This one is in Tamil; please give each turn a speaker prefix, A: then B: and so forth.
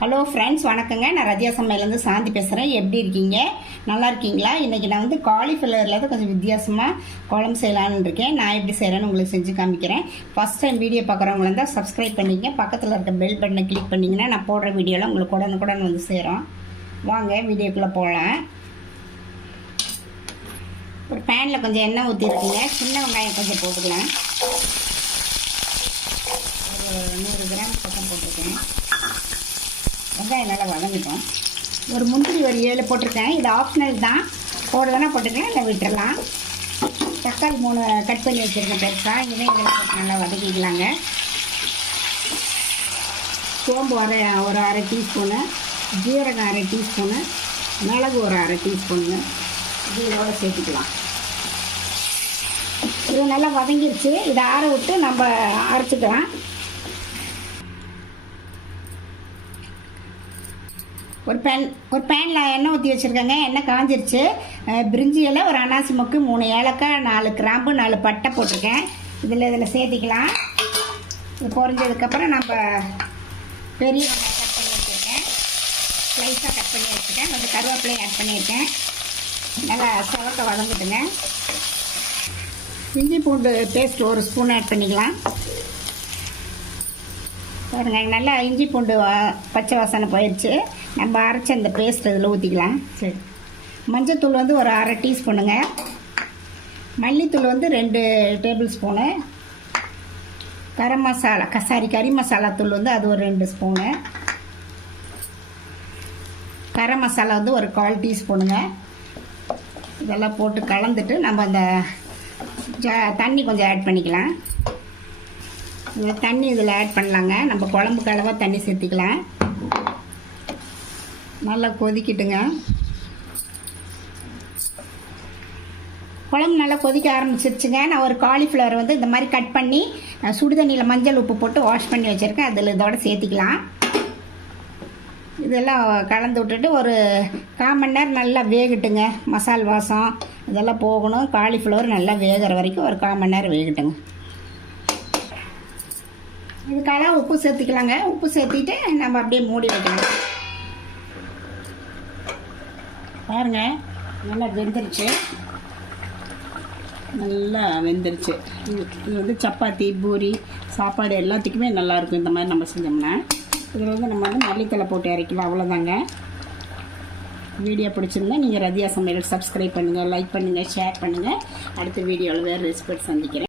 A: ஹலோ ஃப்ரெண்ட்ஸ் வணக்கங்க. நான் ரஜியா சமையலேருந்து சாந்தி பேசுகிறேன் எப்படி இருக்கீங்க? நல்லா இருக்கீங்களா? இன்றைக்கி நான் வந்து காலிஃப்ளவரில் தான் கொஞ்சம் வித்தியாசமாக குழம்பு செய்யலான்னு இருக்கேன். நான் எப்படி செய்கிறேன்னு உங்களுக்கு செஞ்சு காமிக்கிறேன். ஃபஸ்ட் டைம் வீடியோ பார்க்குறவங்கள இருந்தால் சப்ஸ்கிரைப் பண்ணிங்க பக்கத்தில் இருக்க பெல் பட்டனை கிளிக் பண்ணிங்கன்னா நான் போடுற வீடியோலாம் உங்களுக்கு உடனுக்குடன் வந்து சேரும். வாங்க வீடியோக்குள்ளே போகலாம் ஒரு பேனில் கொஞ்சம் எண்ணெய் ஊற்றிருக்கீங்க சின்ன வெங்காயம் கொஞ்சம் போட்டுக்கலாம் ஒரு நூறு கிராம் பக்கம் போட்டிருக்கேன் தான் நல்லா வதங்கிட்டோம். ஒரு முந்திரி ஒரு ஏழு போட்டிருக்கேன். இது ஆப்ஷனல் தான். போடுறதுனா போட்டுக்கலாம் இல்லை விட்டுடலாம் தக்காளி மூணு கட் பண்ணி வச்சுருக்கேன் பெருசாக இனிமேல் நல்லா வதக்கிக்கலாங்க. சோம்பு அரை ஒரு அரை டீஸ்பூனு ஜீரகம் அரை டீஸ்பூனு மிளகு ஒரு அரை டீஸ்பூனு இதோட சேர்த்துக்கலாம். இது நல்லா வதங்கிருச்சு. இதை ஆற விட்டு நம்ம அரைச்சிக்கலாம். ஒரு பேன் ஒரு பேனில் எண்ணெய் ஊற்றி வச்சுருக்கேங்க. எண்ணெய் காஞ்சிருச்சு. பிரிஞ்சி இலை ஒரு அனாசி மொக்கு மூணு ஏலக்காய் நாலு கிராம்பு நாலு பட்டை போட்டிருக்கேன். இதில் இதில் சேர்த்திக்கலாம். இது பொரிஞ்சதுக்கப்புறம் நம்ம பெரிய வெங்காயம் கட் பண்ணி வச்சுருக்கேன். ஸ்லைஸாக கட் பண்ணி வச்சுருக்கேன். கொஞ்சம் கருவேப்பிலையும் ஆட் பண்ணியிருக்கேன். நல்லா சவக்க வதங்கிட்டுங்க. இஞ்சி பூண்டு பேஸ்ட் ஒரு ஸ்பூன் ஆட் பண்ணிக்கலாம். பாருங்க நல்லா இஞ்சி பூண்டு பச்சை வாசனை போயிடுச்சு நம்ம அரைச்ச அந்த பேஸ்ட் இதில் ஊற்றிக்கலாம் சரி. மஞ்சத்தூள் வந்து ஒரு அரை டீஸ்பூனுங்க. மல்லித்தூள் வந்து ரெண்டு டேபிள் ஸ்பூனு. கரம் மசாலா க- சாரி கறி மசாலா தூள் வந்து அது ஒரு ரெண்டு ஸ்பூனு. கரம் மசாலா வந்து ஒரு கால் டீஸ்பூனுங்க. இதெல்லாம் போட்டு கலந்துட்டு நம்ம அந்த ஜ- தண்ணி கொஞ்சம் ஆட் பண்ணிக்கலாம். இதில் தண்ணி இதில் ஆட் பண்ணலாங்க. நம்ம குழம்புக்கு அளவாக தண்ணி சேர்த்திக்கலாம். நல்லா கொதிக்கிட்டுங்க. குழம்பு நல்லா கொதிக்க ஆரம்பிச்சிருச்சுங்க. நான் ஒரு காலிஃப்ளவர் வந்து இந்த மாதிரி கட் பண்ணி சுடுதண்ணியில் மஞ்சள் உப்பு போட்டு வாஷ் பண்ணி வச்சுருக்கேன். அதில் இதோட சேர்த்திக்கலாம். இதெல்லாம் கலந்து விட்டுட்டு ஒரு கால் மணி நேரம் நல்லா வேகட்டுங்க. மசால் வாசம் இதெல்லாம் போகணும். காலிஃப்ளவர் நல்லா வேகிற வரைக்கும் ஒரு கால் மணி நேரம் வேகட்டுங்க. இதுக்காக உப்பு சேர்த்துக்கலாங்க. உப்பு சேர்த்திட்டு நம்ம அப்படியே மூடி வைக்கலாம் பாருங்க நல்லா வெந்துருச்சு. நல்லா வெந்துருச்சு. இது இது வந்து சப்பாத்தி பூரி சாப்பாடு எல்லாத்துக்குமே நல்லாயிருக்கும் இந்த மாதிரி நம்ம செஞ்சோம்னா. இதில் வந்து நம்ம வந்து மல்லித்தலை போட்டு இறக்கலாம் அவ்வளோதாங்க. வீடியோ பிடிச்சிருந்தா நீங்கள் ரதியா சமையல் சப்ஸ்கிரைப் பண்ணுங்கள் லைக் பண்ணுங்கள் ஷேர் பண்ணுங்கள் அடுத்த வீடியோவில் வேறு ரெசிபி சந்திக்கிறேன்.